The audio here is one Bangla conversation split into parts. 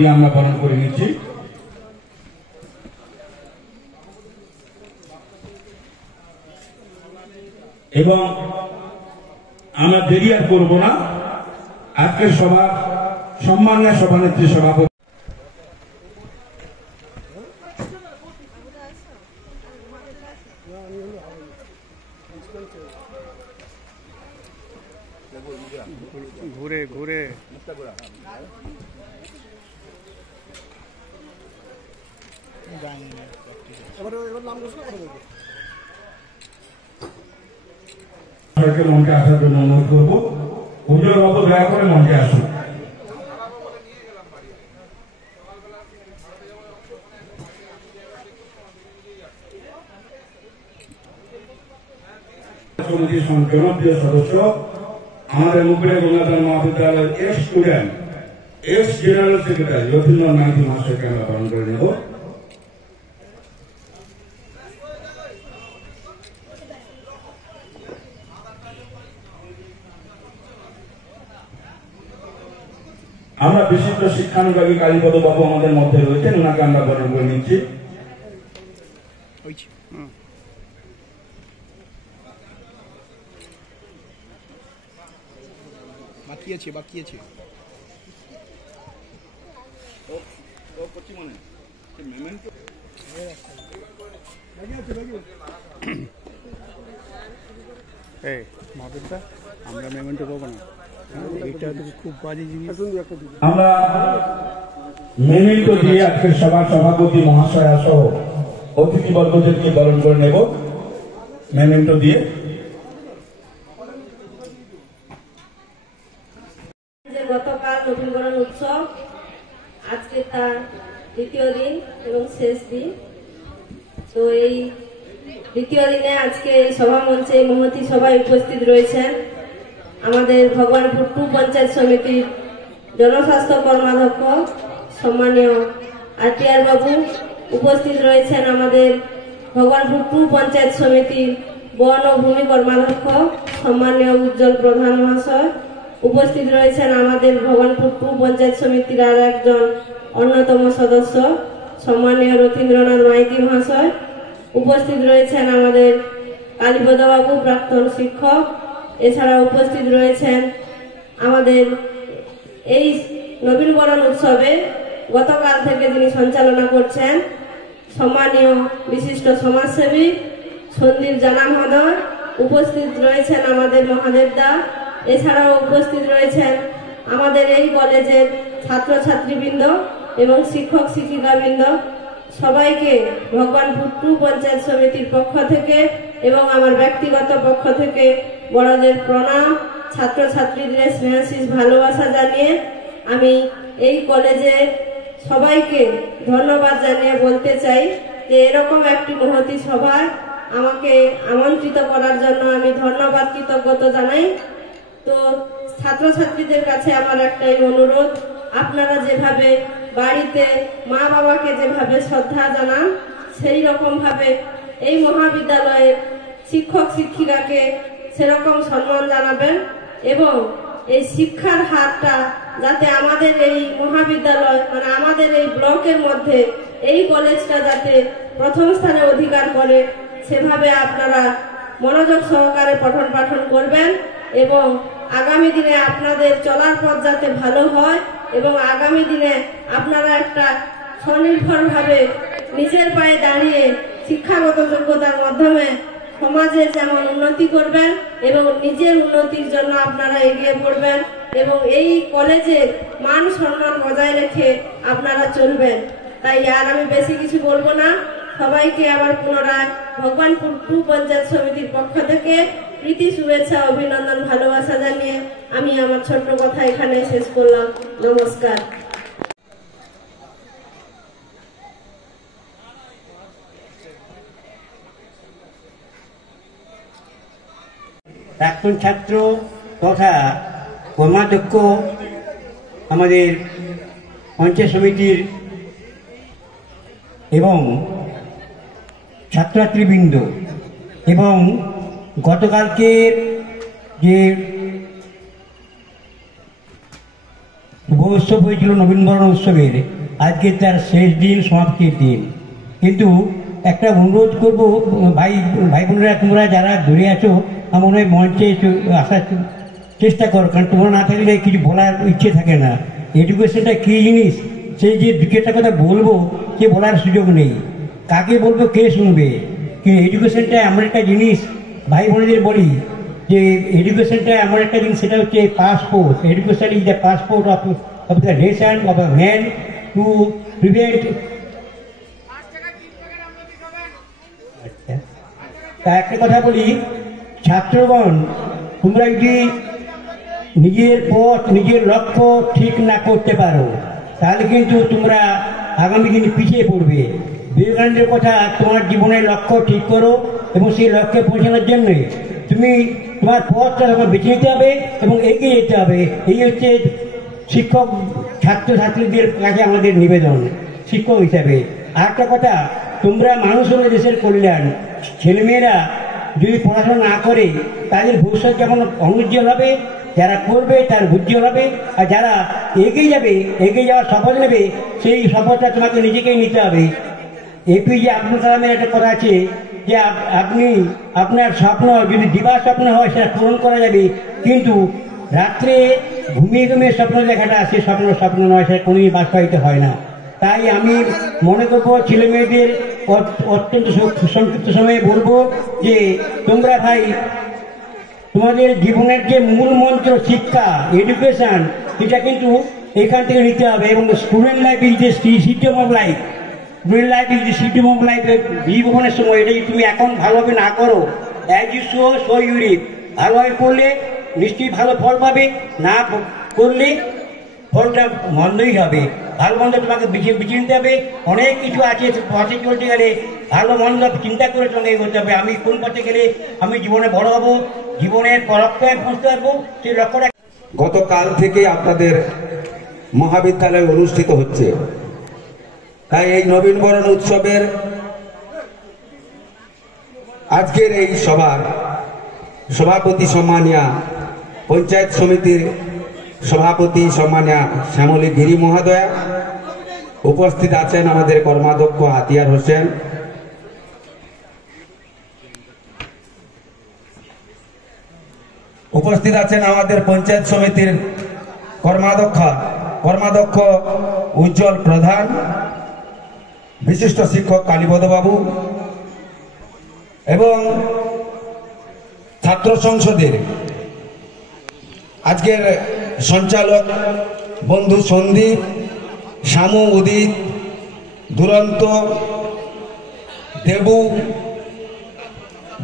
দিয়ে আমরা বরণ করে নিচ্ছি। এবং আমরা দেরি আর করবো না, আজকের সভা সম্মানীয় সভানেত্রী সভাপতি ঘুরে ঘুরে মঞ্চে আসার জন্য অনুরোধ করবো। পুজোর মতো দয়া করে মঞ্চে আসুন। সমিতির জনপ্রিয় সদস্য আমাদের মুকুড়ে গঙ্গাধর মহাবিদ্যালয়ের ex student, ex general secretary Rathindra নাইতি মহাশয়কে আমরা বরণ করে নেব। আমরা বিশিষ্ট শিক্ষানুরাগী কালীপদ বাবু আমাদের মধ্যে রয়েছেন, ওনাকে আমরা বরণ করে নিচ্ছি। বাকি আছে আমরা মেমেন্টো পাবো না, এটা তো খুব বাজে জিনিস। আমরা মেমেন্টো দিয়ে আজকের সভার সভাপতি মহাশয়া সহ অতিথিবর্গদেরকে বরণ করে নেব মেমেন্টো দিয়ে। গতকাল নবীনবরণ উৎসব, আজকে তার দ্বিতীয় দিন এবং শেষ দিন। তো এই দ্বিতীয় দিনে আজকে এই সভা মঞ্চে মহতী সভায় উপস্থিত রয়েছেন আমাদের ভগবানপুর 2 পঞ্চায়েত সমিতির জনস্বাস্থ্য কর্মাধ্যক্ষ সম্মানীয় আরটিআর বাবু, উপস্থিত রয়েছেন আমাদের ভগবানপুর 2 পঞ্চায়েত সমিতির বন ও ভূমি কর্মাধ্যক্ষ সম্মানীয় উজ্জ্বল প্রধান মহাশয়, উপস্থিত রয়েছেন আমাদের ভগবানপুর 2 পঞ্চায়েত সমিতির আর একজন অন্যতম সদস্য সম্মানীয় রথীন্দ্রনাথ মাইতি মহাশয়, উপস্থিত রয়েছেন আমাদের কালীপদ বাবু প্রাক্তন শিক্ষক, এছাড়া উপস্থিত রয়েছেন আমাদের এই নবীনবরণ উৎসবে গতকাল থেকে যিনি সঞ্চালনা করছেন সম্মানীয় বিশিষ্ট সমাজসেবী সন্দীপ জানা মহোদয়, উপস্থিত রয়েছেন আমাদের মহাদেব দা, এছাড়াও উপস্থিত রয়েছেন আমাদের এই কলেজের ছাত্রছাত্রীবৃন্দ এবং শিক্ষক শিক্ষিকাবৃন্দ। সবাইকে ভগবানপুর 2 পঞ্চায়েত সমিতির পক্ষ থেকে এবং আমার ব্যক্তিগত পক্ষ থেকে বড়দের প্রণাম, ছাত্রছাত্রীদের স্নেহাশিস ভালোবাসা জানিয়ে আমি এই কলেজে সবাইকে ধন্যবাদ জানিয়ে বলতে চাই যে এরকম একটি মহতী সভায় আমাকে আমন্ত্রিত করার জন্য আমি ধন্যবাদ কৃতজ্ঞতা জানাই। তো ছাত্রছাত্রীদের কাছে আমার একটাই অনুরোধ, আপনারা যেভাবে বাড়িতে মা বাবাকে যেভাবে শ্রদ্ধা জানান সেই রকম ভাবে এই মহাবিদ্যালয়ের শিক্ষক শিক্ষিকাকে সেরকম সম্মান জানাবেন এবং এই শিক্ষার হারটা যাতে আমাদের এই মহাবিদ্যালয় মানে আমাদের এই ব্লকের মধ্যে এই কলেজটা যাতে প্রথম স্থানে অধিকার করে সেভাবে আপনারা মনোযোগ সহকারে পঠন পাঠন করবেন এবং আগামী দিনে আপনাদের চলার পথ যাতে ভালো হয় এবং আগামী দিনে আপনারা একটা স্বনির্ভরভাবে নিজের পায়ে দাঁড়িয়ে শিক্ষাগত যোগ্যতার মাধ্যমে সমাজের যেমন উন্নতি করবেন এবং নিজের উন্নতির জন্য আপনারা এগিয়ে পড়বেন এবং এই কলেজের মান সম্মান বজায় রেখে আপনারা চলবেন। তাই আর আমি বেশি কিছু বলবো না, সবাইকে আবার পুনরায় ভগবানপুর 2 পঞ্চায়েত সমিতির পক্ষ থেকে প্রীতি শুভেচ্ছা অভিনন্দন ভালোবাসা জানিয়ে আমি আমার ছোট্ট কথা এখানে শেষ করলাম। নমস্কার। প্রাক্তন ছাত্র তথা কর্মাধ্যক্ষ আমাদের পঞ্চায়েত সমিতির এবং ছাত্রছাত্রীবৃন্দ এবং গতকালকের যে শুভ উৎসব হয়েছিল নবীনবরণ উৎসবের, আজকে তার শেষ দিন, সমাপ্তির দিন। কিন্তু একটা অনুরোধ করবো ভাই বোনেরা, তোমরা যারা দূরে আছো আমার মনে হয় মঞ্চে আসার চেষ্টা করো, কারণ তোমরা না থাকলে কিছু বলার ইচ্ছে থাকে না। এডুকেশনটা কী জিনিস, সেই যে দুটা কথা বলবো সে বলার সুযোগ নেই, কাকে বলবো কে শুনবে। কিন্তু এডুকেশনটা এমন একটা জিনিস, ভাই বোনেদের বলি যে এডুকেশনটা এমন একটা জিনিস, সেটা হচ্ছে passport. Education is the passport of the nation, of a man to prevent. আচ্ছা, তা একটা কথা বলি, ছাত্রগণ তোমরা যদি নিজের পথ, নিজের লক্ষ্য ঠিক না করতে পারো তাহলে কিন্তু তোমরা আগামী দিনে পিছিয়ে পড়বে। বিবেকানন্দের কথা, তোমার জীবনের লক্ষ্য ঠিক করো এবং সেই লক্ষ্যে পৌঁছানোর জন্য তুমি তোমার পথটা তোমার বেছে নিতে হবে এবং এগিয়ে যেতে হবে। এই হচ্ছে শিক্ষক ছাত্রছাত্রীদের কাছে আমাদের নিবেদন শিক্ষক হিসাবে। আর একটা কথা, তোমরা মানুষ হলে দেশের কল্যাণ। ছেলেমেয়েরা যদি পড়াশোনা না করে তাদের ভবিষ্যৎ যেমন অনুজ্জ্বল হবে, যারা করবে তার উজ্জ্বল হবে, আর যারা এগিয়ে যাবে, এগিয়ে যাওয়ার শপথ নেবে, সেই শপথটা তোমাকে নিজেকেই নিতে হবে। এপিজে আব্দুল কালামের একটা কথা আছে যে আপনি আপনার স্বপ্ন যদি দিবা স্বপ্ন হয় সেটা পূরণ করা যাবে, কিন্তু রাত্রে ঘুমিয়ে ঘুমিয়ে স্বপ্ন দেখাটা সে স্বপ্ন নয়, সেটা কোনোদিন বাস্তবায়িত হয় না। তাই আমি মনে করবো ছেলে মেয়েদের অত্যন্ত সংক্ষিপ্ত সময়ে বলবো যে তোমরা ভাই তোমাদের জীবনের যে মূল মন্ত্র শিক্ষা, এডুকেশন, এটা কিন্তু এখান থেকে নিতে হবে। এবং student life is the system of life, student life is the system of life. জীবনের সময় এটা যদি তুমি এখন ভালোভাবে না করো, as you sow you reap. ভালোভাবে করলে নিশ্চয়ই ভালো ফল পাবে, না করলে ফলটা মন্দই হবে। ভালো মন্দ তোমাকে বেছে নিতে হবে। অনেক কিছু আছে, পথে চলতে গেলে ভালো মন্দ চিন্তা করে তোমাকে করতে হবে। আমি কোন পথে গেলে আমি জীবনে বড় হব, জীবনের লক্ষ্যে পৌঁছতে পারবো, সেই লক্ষ্যটা। গতকাল থেকে আপনাদের মহাবিদ্যালয় অনুষ্ঠিত হচ্ছে, তাই এই নবীনবরণ উৎসবের আজকের এই সভার সভাপতি সম্মানিয়া পঞ্চায়েত সমিতির সভাপতি সম্মানিয়া শ্যামলী গিরি মহোদয়া, উপস্থিত আছেন আমাদের কর্মাধ্যক্ষ হাতিয়ার হোসেন, উপস্থিত আছেন আমাদের পঞ্চায়েত সমিতির কর্মাধ্যক্ষ উজ্জ্বল প্রধান, বিশিষ্ট শিক্ষক কালীপদ বাবু এবং ছাত্র সংসদের আজকের সঞ্চালক বন্ধু সন্দীপ, শামু, উদিত, দুরন্ত, দেবু,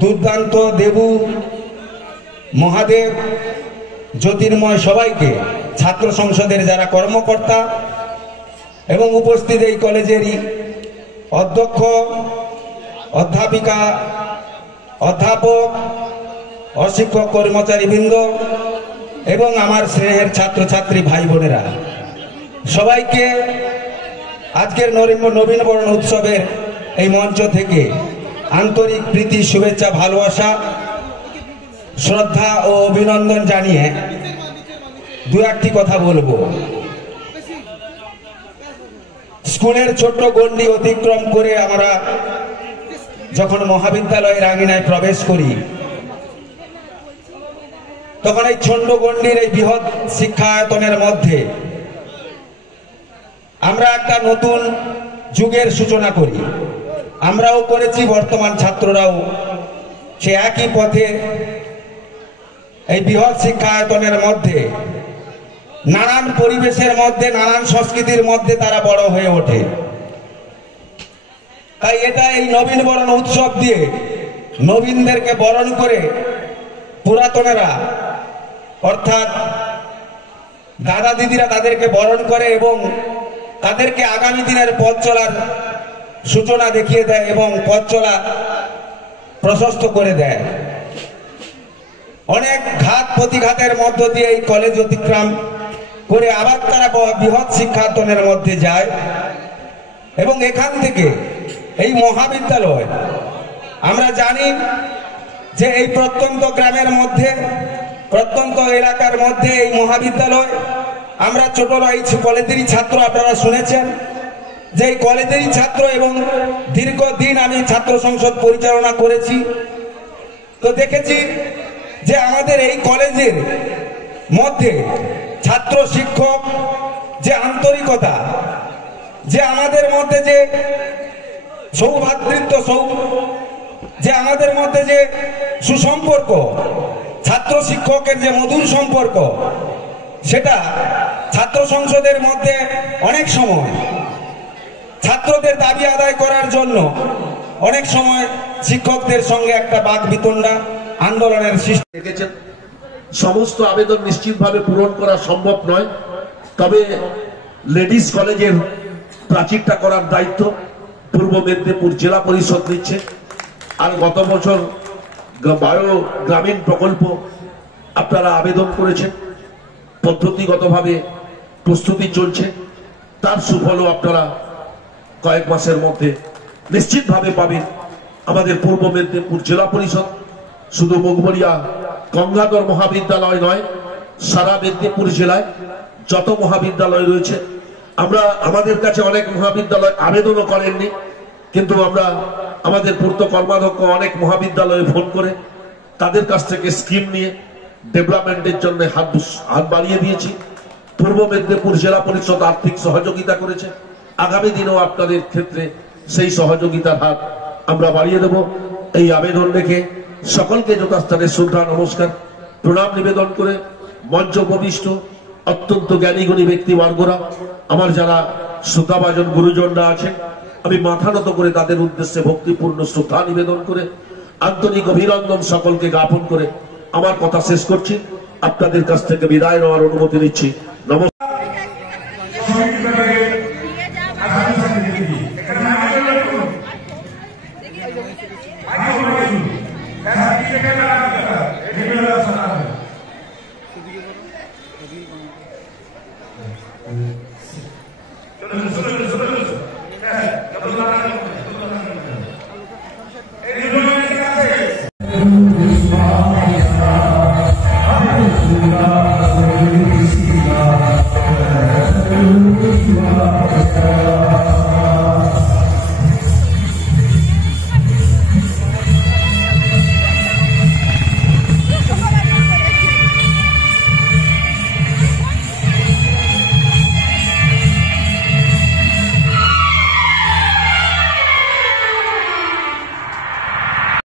দুর্দান্ত, দেবু, মহাদেব, জ্যোতির্ময়, সবাইকে, ছাত্র সংসদের যারা কর্মকর্তা এবং উপস্থিত এই কলেজেরই অধ্যক্ষ, অধ্যাপিকা, অধ্যাপক, অশিক্ষক কর্মচারীবৃন্দ এবং আমার স্নেহের ছাত্রছাত্রী ভাই বোনেরা, সবাইকে আজকের নবীনবরণ উৎসবের এই মঞ্চ থেকে আন্তরিক প্রীতি, শুভেচ্ছা, ভালোবাসা, শ্রদ্ধা ও অভিনন্দন জানিয়ে দু একটি কথা বলবো। স্কুলের ছোট্ট গণ্ডি অতিক্রম করে আমরা যখন মহাবিদ্যালয়ের আঙিনায় প্রবেশ করি, তখন এই ছোট্ট গণ্ডির এই বৃহৎ শিক্ষায়তনের মধ্যে আমরা একটা নতুন যুগের সূচনা করি। আমরাও করেছি, বর্তমান ছাত্ররাও সে একই পথে এই বৃহৎ শিক্ষায়তনের মধ্যে নানান পরিবেশের মধ্যে, নানান সংস্কৃতির মধ্যে তারা বড় হয়ে ওঠে। তাই এটা এই নবীনবরণ উৎসব দিয়ে নবীনদেরকে বরণ করে পুরাতনেরা অর্থাৎ দাদা দিদিরা তাদেরকে বরণ করে এবং তাদেরকে আগামী দিনের পথ চলার সূচনা দেখিয়ে দেয় এবং পথ চলা প্রশস্ত করে দেয়। অনেক ঘাত প্রতিঘাতের মধ্য দিয়ে এই কলেজ অতিক্রম করে আবার তারা বৃহৎ শিক্ষায়তনের মধ্যে যায় এবং এখান থেকে এই মহাবিদ্যালয়, আমরা জানি যে এই প্রত্যন্ত গ্রামের মধ্যে, প্রত্যন্ত এলাকার মধ্যে এই মহাবিদ্যালয় আমরা ছোটরা এই কলেজেরই ছাত্র, আপনারা শুনেছেন যে এই কলেজেরই ছাত্র এবং দীর্ঘদিন আমি ছাত্র সংসদ পরিচালনা করেছি। তো দেখেছি যে আমাদের এই কলেজের মধ্যে ছাত্র শিক্ষক যে আন্তরিকতা, যে আমাদের মধ্যে যে সৌভ্রাতৃত্ব, যে আমাদের মধ্যে যে সুসম্পর্ক, ছাত্র শিক্ষকের যে মধুর সম্পর্ক, সেটা ছাত্র সংসদের মধ্যে অনেক সময় ছাত্রদের দাবি আদায় করার জন্য অনেক সময় শিক্ষকদের সঙ্গে একটা বাকবিতণ্ডা, আন্দোলনের সৃষ্টি দেখেছেন। সমস্ত আবেদন নিশ্চিতভাবে পূরণ করা সম্ভব নয়, তবে লেডিস কলেজের প্রাচীরটা করার দায়িত্ব পূর্ব মেদিনীপুর জেলা পরিষদ নিচ্ছে। আর গত বছর বায়ো গ্রামীণ প্রকল্প আপনারা আবেদন করেছেন, পদ্ধতিগতভাবে প্রস্তুতি চলছে, তার সুফলও আপনারা কয়েক মাসের মধ্যে নিশ্চিতভাবে পাবেন। আমাদের পূর্ব মেদিনীপুর জেলা পরিষদ শুধু মুগবরিয়া গঙ্গাধর মহাবিদ্যালয় নয়, সারা মেদিনীপুর জেলায় যত মহাবিদ্যালয় রয়েছে, আমরা আমাদের কাছে অনেক মহাবিদ্যালয় আবেদনও করেননি, কিন্তু আমরা আমাদের পূর্ত কর্মাধ্যক্ষ অনেক মহাবিদ্যালয়ে ফোন করে তাদের কাছ থেকে স্কিম নিয়ে ডেভেলপমেন্টের জন্য হাত বাড়িয়ে দিয়েছি। পূর্ব মেদিনীপুর জেলা পরিষদ আর্থিক সহযোগিতা করেছে, আগামী দিনেও আপনাদের ক্ষেত্রে সেই সহযোগিতার হাত আমরা বাড়িয়ে দেব। এই আবেদন রেখে সকলকে যথাস্থানে শ্রদ্ধা নমস্কার প্রণাম নিবেদন করে মঞ্চ উপবিষ্ট অত্যন্ত জ্ঞানীগুণী ব্যক্তিবর্গরা, আমার যারা শ্রদ্ধাভাজন গুরুজনরা আছেন, আমি মাথা নত করে তাদের উদ্দেশ্যে ভক্তিপূর্ণ শ্রদ্ধা নিবেদন করে আন্তরিক অভিনন্দন সকলকে জ্ঞাপন করে আমার কথা শেষ করছি। আপনাদের কাছ থেকে বিদায় নেওয়ার অনুমতি নিচ্ছি। নমস্কার। চলো